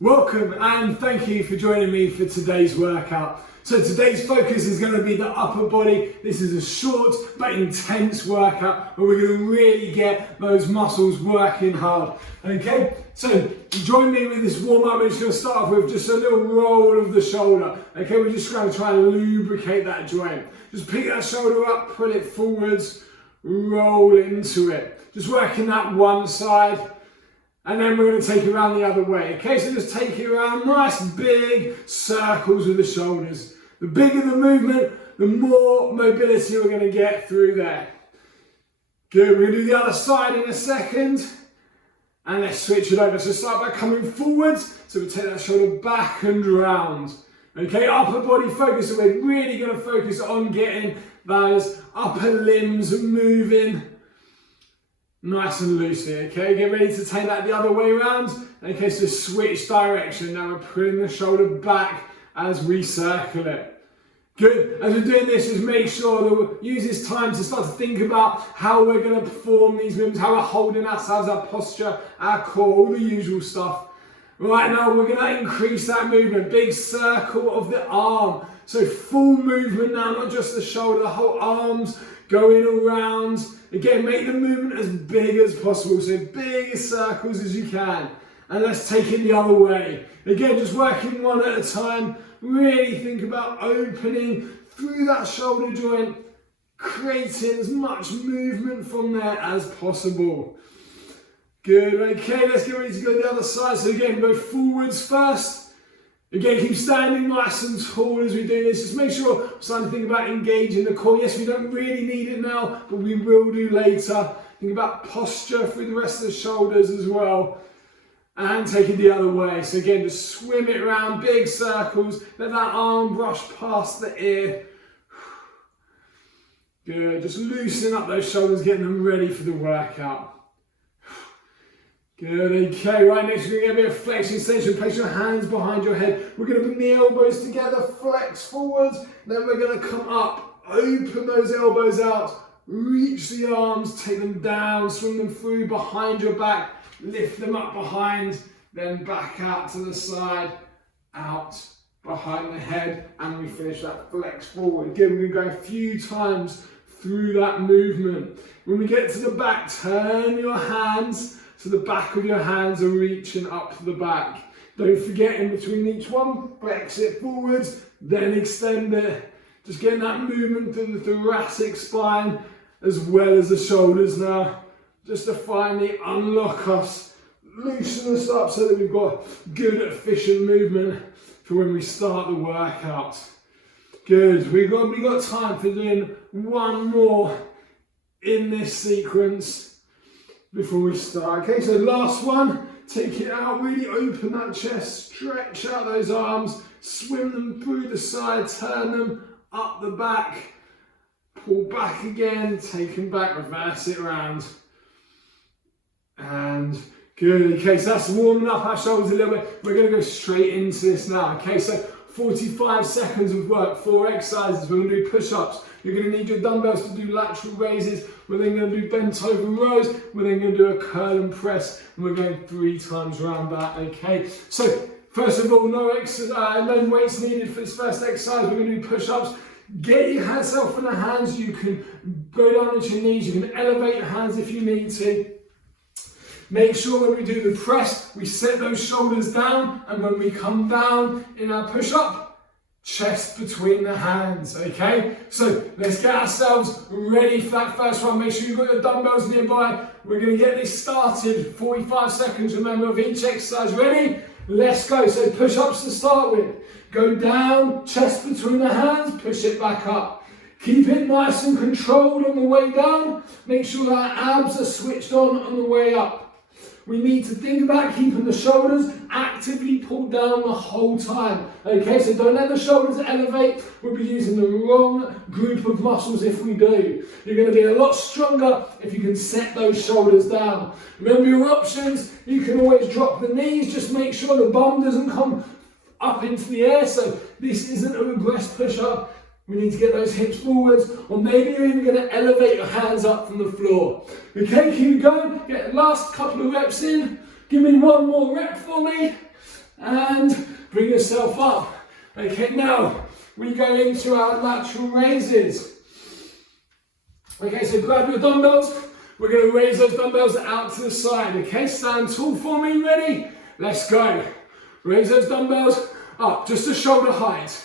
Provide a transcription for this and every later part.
Welcome and thank you for joining me for today's workout. So today's focus is going to be the upper body. This is a short but intense workout where we're going to really get those muscles working hard. Okay, so join me with this warm up. We're just going to start off with just a little roll of the shoulder. Okay, we're just going to try and lubricate that joint. Just pick that shoulder up, pull it forwards, roll into it. Just working that one side. And then we're going to take it around the other way. Okay, so just take it around, nice big circles with the shoulders. The bigger the movement, the more mobility we're going to get through there. Good, we're going to do the other side in a second. And let's switch it over. So start by coming forwards. So we take that shoulder back and round. Okay, upper body focus. So we're really going to focus on getting those upper limbs moving nice and loosely, okay? Get ready to take that the other way around. Okay, so switch direction. Now we're pulling the shoulder back as we circle it. Good. As we're doing this, just make sure that we use this time to start to think about how we're going to perform these movements, how we're holding ourselves, our posture, our core, all the usual stuff. Right now, we're going to increase that movement. Big circle of the arm. So full movement now, not just the shoulder, the whole arms going around. Again, make the movement as big as possible, so big circles as you can. And let's take it the other way. Again, just working one at a time. Really think about opening through that shoulder joint, creating as much movement from there as possible. Good, okay, let's get ready to go to the other side. So again, go forwards first. Again, keep standing nice and tall as we do this. Just make sure we're starting to think about engaging the core. Yes, we don't really need it now, but we will do later. Think about posture through the rest of the shoulders as well. And take it the other way. So again, just swim it around, big circles. Let that arm brush past the ear. Good, just loosening up those shoulders, getting them ready for the workout. Good, okay, right, next we're going to get a bit of flexion extension. Place your hands behind your head. We're going to bring the elbows together, flex forwards. Then we're going to come up, open those elbows out, reach the arms, take them down, swing them through behind your back, lift them up behind, then back out to the side, out behind the head, and we finish that flex forward. Again, we're going to go a few times through that movement. When we get to the back, turn your hands so the back of your hands are reaching up to the back. Don't forget, in between each one, flex it forwards, then extend it. Just getting that movement through the thoracic spine as well as the shoulders now. Just to finally unlock us, loosen us up so that we've got good, efficient movement for when we start the workout. Good, we've got time for doing one more in this sequence before we start. Okay, so last one, take it out, really open that chest, stretch out those arms, swim them through the side, turn them up the back, pull back again, take them back, reverse it around. And good, okay, so that's warming up our shoulders a little bit. We're going to go straight into this now. Okay, so 45 seconds of work, 4 exercises. We're going to do push-ups. You're going to need your dumbbells to do lateral raises. We're then going to do bent over rows. We're then going to do a curl and press. And we're going 3 times around that, okay? So, first of all, no weights needed for this first exercise. We're going to do push-ups. Get yourself on the hands. You can go down onto your knees. You can elevate your hands if you need to. Make sure when we do the press, we set those shoulders down, and when we come down in our push-up, chest between the hands, okay? So let's get ourselves ready for that first one. Make sure you've got your dumbbells nearby. We're going to get this started. 45 seconds, remember, of each exercise. Ready? Let's go. So push-ups to start with. Go down, chest between the hands, push it back up. Keep it nice and controlled on the way down. Make sure that abs are switched on the way up. We need to think about keeping the shoulders actively pulled down the whole time. Okay, so don't let the shoulders elevate. We'll be using the wrong group of muscles if we do. You're going to be a lot stronger if you can set those shoulders down. Remember your options. You can always drop the knees. Just make sure the bum doesn't come up into the air. So this isn't a regress push-up. We need to get those hips forwards, or maybe you're even going to elevate your hands up from the floor. Okay, keep going. Get the last couple of reps in. Give me one more rep for me. and bring yourself up. Okay, now we go into our lateral raises. Okay, so grab your dumbbells. We're going to raise those dumbbells out to the side. Okay, stand tall for me. Ready? Let's go. Raise those dumbbells up just to shoulder height.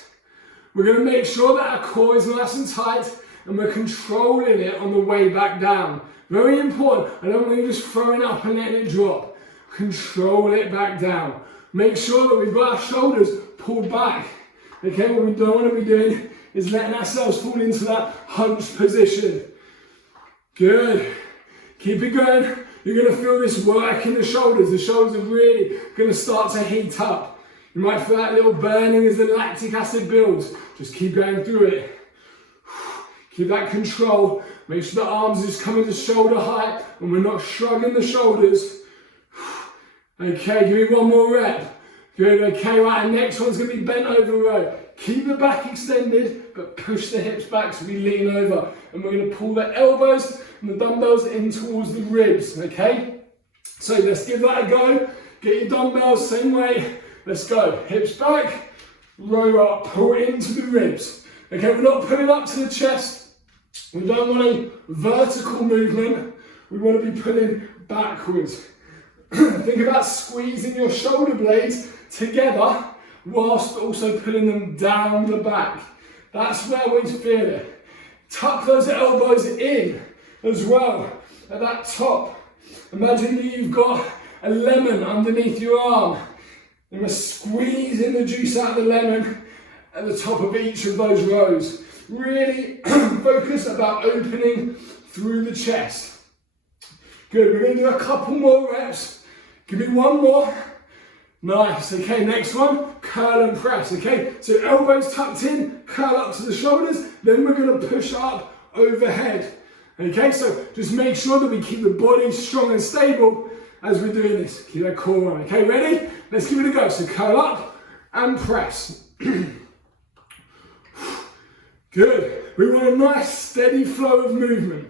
We're going to make sure that our core is nice and tight and we're controlling it on the way back down. Very important. I don't want you just throwing up and letting it drop. Control it back down. Make sure that we've got our shoulders pulled back. Okay, what we don't want to be doing is letting ourselves fall into that hunched position. Good. Keep it going. You're going to feel this work in the shoulders. The shoulders are really going to start to heat up. You might feel that little burning as the lactic acid builds. Just keep going through it. Keep that control. Make sure the arms just come into shoulder height and we're not shrugging the shoulders. Okay, give me one more rep. Good, okay, right, and next one's going to be bent over row. Keep the back extended, but push the hips back so we lean over. And we're going to pull the elbows and the dumbbells in towards the ribs, okay? So let's give that a go. Get your dumbbells, same way. Let's go. Hips back, row up, pull into the ribs. Okay, we're not pulling up to the chest. We don't want a vertical movement. We want to be pulling backwards. Think about squeezing your shoulder blades together whilst also pulling them down the back. That's where we feel it. Tuck those elbows in as well at that top. Imagine that you've got a lemon underneath your arm. And we're squeezing the juice out of the lemon at the top of each of those rows. Really focus about opening through the chest. Good, we're going to do a couple more reps. Give me one more. Nice, okay, next one, curl and press, okay? So elbows tucked in, curl up to the shoulders, then we're going to push up overhead. Okay, so just make sure that we keep the body strong and stable as we're doing this. Keep that core on, okay, ready? Let's give it a go. So curl up and press. Good. We want a nice steady flow of movement.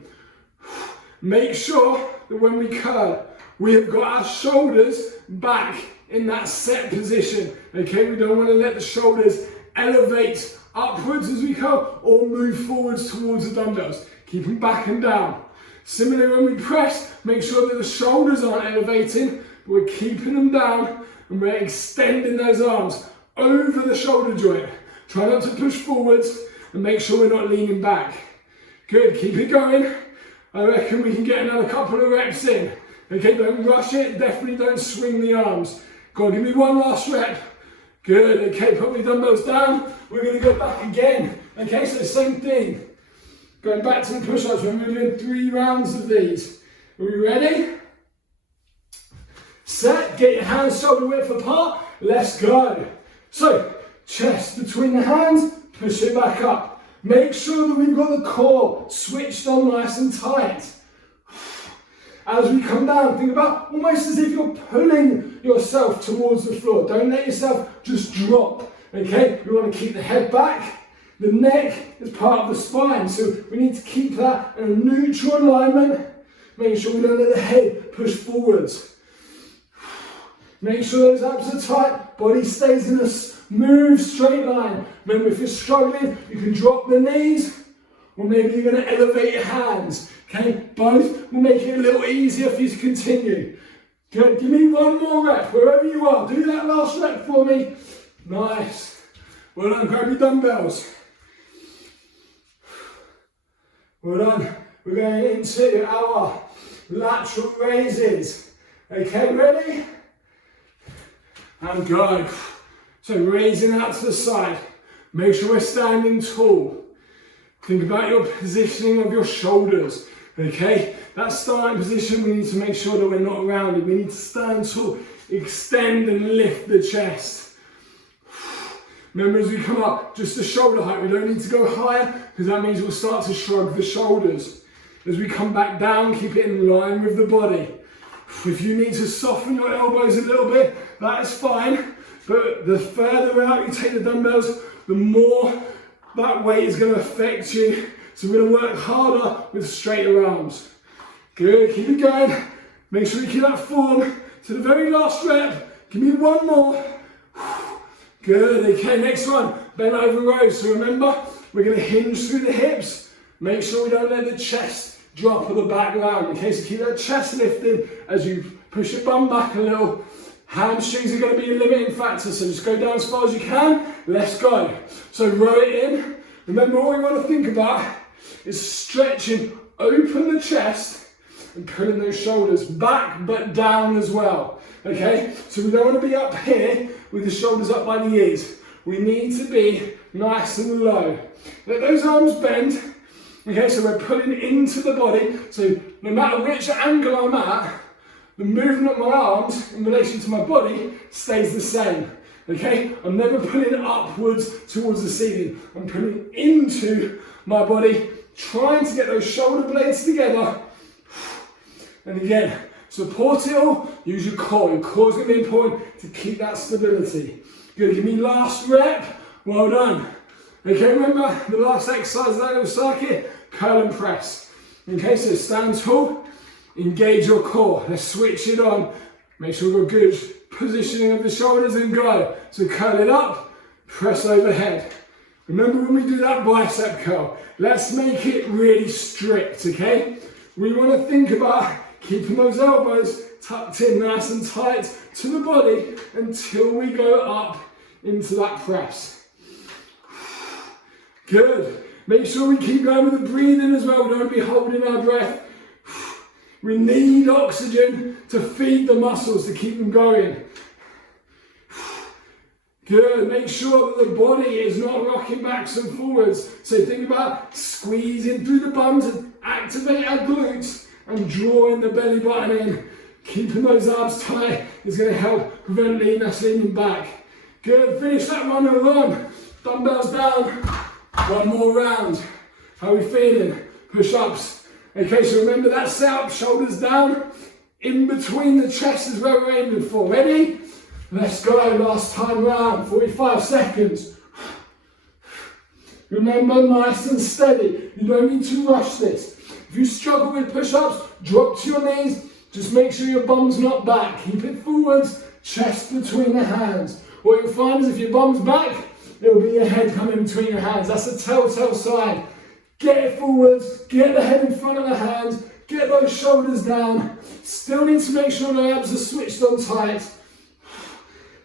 Make sure that when we curl, we have got our shoulders back in that set position. Okay, we don't want to let the shoulders elevate upwards as we curl or move forwards towards the dumbbells. Keep them back and down. Similarly, when we press, make sure that the shoulders aren't elevating, but we're keeping them down and we're extending those arms over the shoulder joint. Try not to push forwards and make sure we're not leaning back. Good, keep it going. I reckon we can get another couple of reps in. Okay, don't rush it, definitely don't swing the arms. Go on, give me one last rep. Good, okay, put the dumbbells down. We're gonna go back again. Okay, so same thing. Going back to the push-ups, we're doing 3 rounds of these. Are we ready? Set, get your hands shoulder width apart. Let's go. So, chest between the hands, push it back up. Make sure that we've got the core switched on nice and tight. As we come down, think about almost as if you're pulling yourself towards the floor. Don't let yourself just drop, okay? We want to keep the head back. The neck is part of the spine, so we need to keep that in a neutral alignment. Make sure we don't let the head push forwards. Make sure those abs are tight, body stays in a smooth straight line. Remember, if you're struggling, you can drop the knees, or maybe you're going to elevate your hands. Okay, both will make it a little easier for you to continue. Good, give me one more rep, wherever you are. Do that last rep for me. Nice. Well done, grab your dumbbells. Well done. We're going into our lateral raises. Okay, ready? And go. So raising out to the side. Make sure we're standing tall. Think about your positioning of your shoulders. Okay, that starting position, we need to make sure that we're not rounded. We need to stand tall, extend and lift the chest. Remember, as we come up, just the shoulder height. We don't need to go higher because that means we'll start to shrug the shoulders. As we come back down, keep it in line with the body. If you need to soften your elbows a little bit, that is fine. But the further out you take the dumbbells, the more that weight is going to affect you. So we're going to work harder with straighter arms. Good, keep it going. Make sure you keep that form to the very last rep. Give me one more. Good, okay, next one, bend over rows. So remember, we're gonna hinge through the hips. Make sure we don't let the chest drop or the back down. Okay, so keep that chest lifted as you push your bum back a little. Hamstrings are gonna be a limiting factor, so just go down as far as you can. Let's go. So row it in. Remember, all we wanna think about is stretching, open the chest and pulling those shoulders back but down as well. Okay, so we don't want to be up here with the shoulders up by the ears. We need to be nice and low. Let those arms bend. Okay, so we're pulling into the body. So no matter which angle I'm at, the movement of my arms in relation to my body stays the same. Okay, I'm never pulling upwards towards the ceiling. I'm pulling into my body, trying to get those shoulder blades together. And again, support it all, use your core. Your core is going to be important to keep that stability. Good, give me last rep. Well done. Okay, remember the last exercise that little circuit? Curl and press. Okay, so stand tall, engage your core. Let's switch it on. Make sure we've got good positioning of the shoulders and go. So curl it up, press overhead. Remember when we do that bicep curl, let's make it really strict, okay? We want to think about keeping those elbows tucked in nice and tight to the body until we go up into that press. Good. Make sure we keep going with the breathing as well. We don't want to be holding our breath. We need oxygen to feed the muscles to keep them going. Good, make sure that the body is not rocking backs and forwards. So think about squeezing through the bum to activate our glutes and drawing the belly button in. Keeping those abs tight is going to help prevent leaning back. Good, finish that run and run. Dumbbells down. One more round. How are we feeling? Push-ups. Okay, so remember that setup, shoulders down. In between the chest is where we're aiming for. Ready? Let's go, last time round, 45 seconds. Remember, nice and steady. You don't need to rush this. If you struggle with push-ups, drop to your knees. Just make sure your bum's not back. Keep it forwards, chest between the hands. What you'll find is if your bum's back, it will be your head coming between your hands. That's a telltale sign. Get it forwards, get the head in front of the hands, get those shoulders down. Still need to make sure the abs are switched on tight.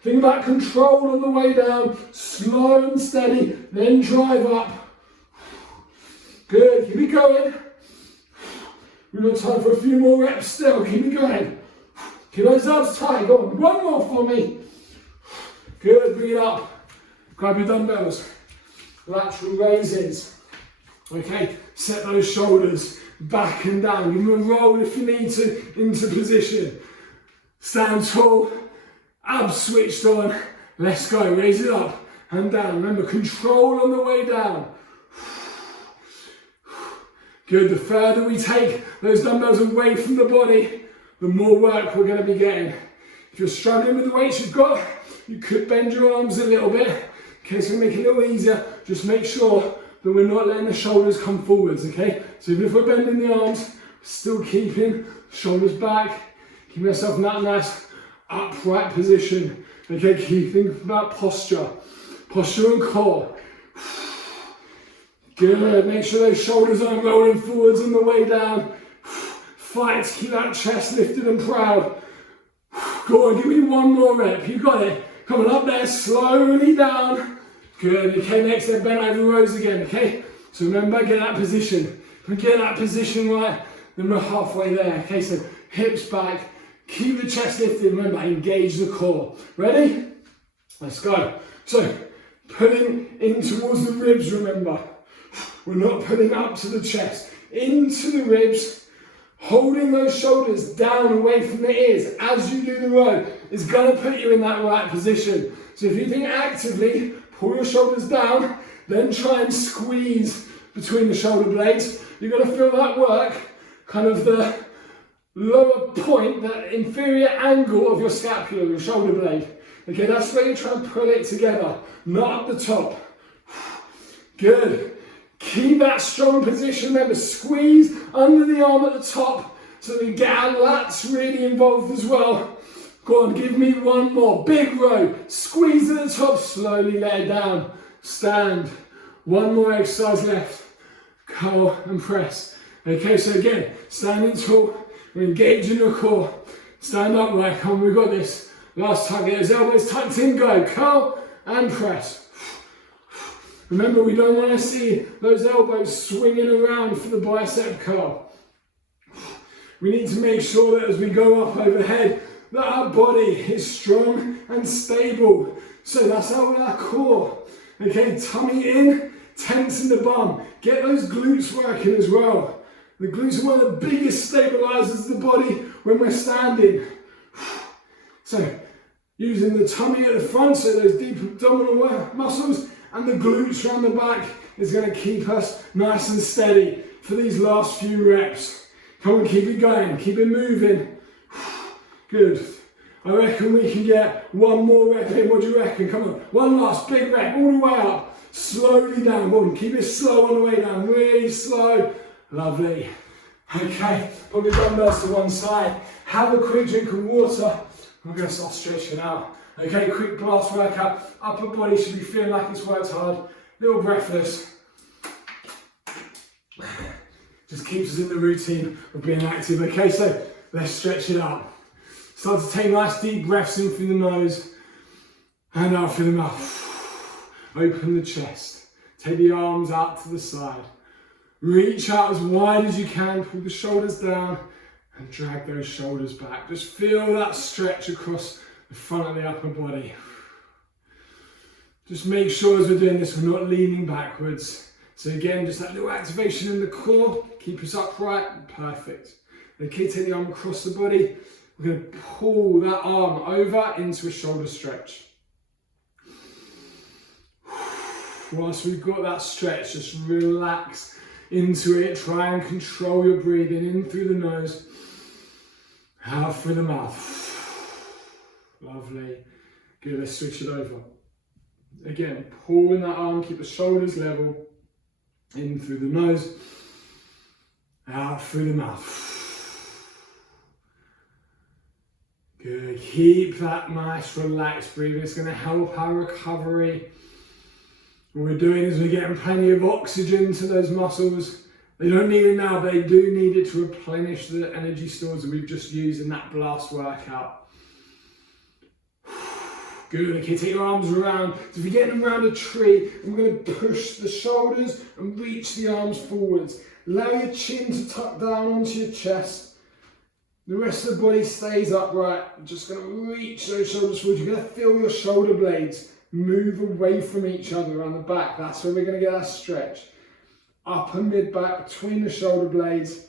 Think about control on the way down, slow and steady, then drive up. Good, keep it going. We've got time for a few more reps still, keep it going. Keep those abs tight, go on, one more for me. Good, bring it up. Grab your dumbbells, lateral raises. Okay, set those shoulders back and down. Give them a roll if you need to, into position. Stand tall. Abs switched on. Let's go. Raise it up and down. Remember, control on the way down. Good. The further we take those dumbbells away from the body, the more work we're going to be getting. If you're struggling with the weights you've got, you could bend your arms a little bit. Okay, so make it a little easier. Just make sure that we're not letting the shoulders come forwards, okay? So even if we're bending the arms, still keeping shoulders back, keeping yourself in that nice upright position. Okay, keep thinking about posture and core. Good, make sure those shoulders aren't rolling forwards on the way down. Fight to keep that chest lifted and proud. Go on, give me one more rep, you got it. Come on, up there, slowly down. Good, okay, next then bend over rows again, okay? So remember, get that position. If we get that position right, then we're halfway there. Okay, so hips back, keep the chest lifted, remember, engage the core. Ready? Let's go. So, pulling in towards the ribs, remember. We're not pulling up to the chest, into the ribs, holding those shoulders down away from the ears as you do the row is gonna put you in that right position. So if you think actively, pull your shoulders down, then try and squeeze between the shoulder blades. You're gonna feel that work, kind of the lower point, that inferior angle of your scapula, your shoulder blade. Okay, that's where you try and pull it together, not up the top. Good. Keep that strong position, remember, squeeze under the arm at the top so that we get our lats really involved as well. Go on, give me one more. Big row. Squeeze at the top, slowly let it down. Stand. One more exercise left. Curl and press. Okay, so again, standing tall, we're engaging your core. Stand upright, come on, we've got this. Last time, get those elbows tucked in, go. Curl and press. Remember, we don't want to see those elbows swinging around for the bicep curl. We need to make sure that as we go up overhead, that our body is strong and stable. So that's our core. Okay, tummy in, tense in the bum. Get those glutes working as well. The glutes are one of the biggest stabilizers of the body when we're standing. So, using the tummy at the front, so those deep abdominal muscles, and the glutes around the back is going to keep us nice and steady for these last few reps. Come on, keep it going, keep it moving. Good. I reckon we can get one more rep in. What do you reckon? Come on, one last big rep, all the way up. Slowly down, one. Keep it slow on the way down, really slow. Lovely. Okay, put the dumbbells to one side. Have a quick drink of water. We're going to start stretching out. Okay, quick blast workout. Upper body should be feeling like it's worked hard. Little breathless. Just keeps us in the routine of being active. Okay, so let's stretch it out. Start to take nice deep breaths in through the nose and out through the mouth. Open the chest. Take the arms out to the side. Reach out as wide as you can. Pull the shoulders down and drag those shoulders back. Just feel that stretch across the front of the upper body. Just make sure as we're doing this, we're not leaning backwards. So again, just that little activation in the core. Keep us upright. Perfect. Okay, take the arm across the body. We're going to pull that arm over into a shoulder stretch. Whilst we've got that stretch, just relax into it. Try and control your breathing in through the nose, out through the mouth. Lovely. Good, let's switch it over. Again, pull in that arm, keep the shoulders level. In through the nose, out through the mouth. Good, keep that nice relaxed breathing. It's going to help our recovery. What we're doing is we're getting plenty of oxygen to those muscles. They don't need it now, but they do need it to replenish the energy stores that we've just used in that blast workout. Good, okay, take your arms around. So if you're getting around a tree, I'm going to push the shoulders and reach the arms forwards. Allow your chin to tuck down onto your chest. The rest of the body stays upright. I'm just going to reach those shoulders forward. You're going to feel your shoulder blades move away from each other around the back. That's where we're going to get that stretch. Upper mid-back between the shoulder blades.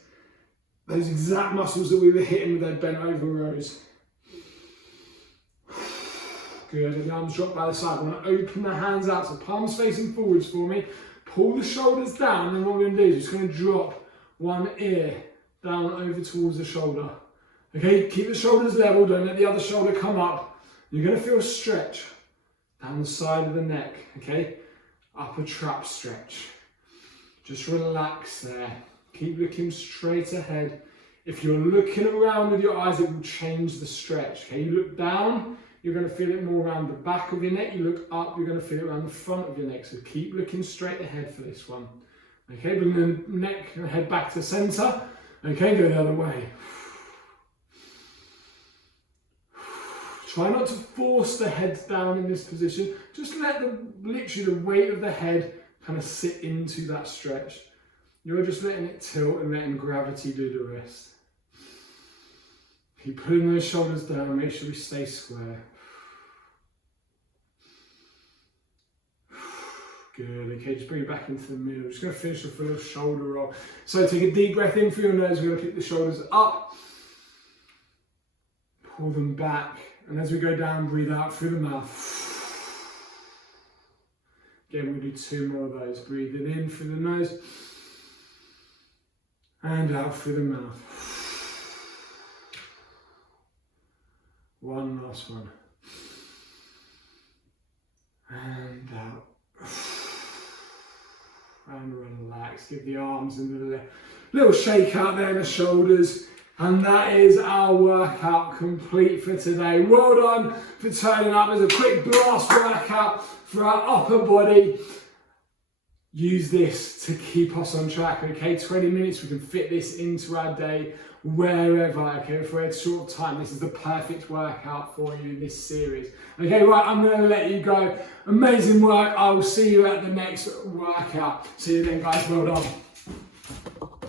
Those exact muscles that we were hitting with those bent over rows. Good, and the arms drop by the side. I want to open the hands out, so palms facing forwards for me. Pull the shoulders down, and what we're going to do is just going to drop one ear down over towards the shoulder. Okay, keep the shoulders level, don't let the other shoulder come up. You're going to feel a stretch down the side of the neck, okay? Upper trap stretch. Just relax there. Keep looking straight ahead. If you're looking around with your eyes, it will change the stretch, okay? You look down, you're going to feel it more around the back of your neck. You look up, you're going to feel it around the front of your neck. So keep looking straight ahead for this one. Okay, bring the neck and head back to center. Okay, go the other way. Try not to force the head down in this position. Just let literally the weight of the head kind of sit into that stretch. You're just letting it tilt and letting gravity do the rest. Keep putting those shoulders down, make sure we stay square. Good, okay, just bring it back into the middle. Just going to finish off a little shoulder roll. So take a deep breath in through your nose, we're going to pick the shoulders up. Pull them back, and as we go down, breathe out through the mouth. Again, we'll do two more of those. Breathing in through the nose, and out through the mouth. One last one. And out. And relax. Give the arms and the little shake out there in the shoulders. And that is our workout complete for today. Well done for turning up. There's a quick blast workout for our upper body. Use this to keep us on track, okay? 20 minutes, we can fit this into our day wherever, okay? For a short time, this is the perfect workout for you in this series. Okay, right, I'm gonna let you go. Amazing work. I will see you at the next workout. See you then, guys. Well done.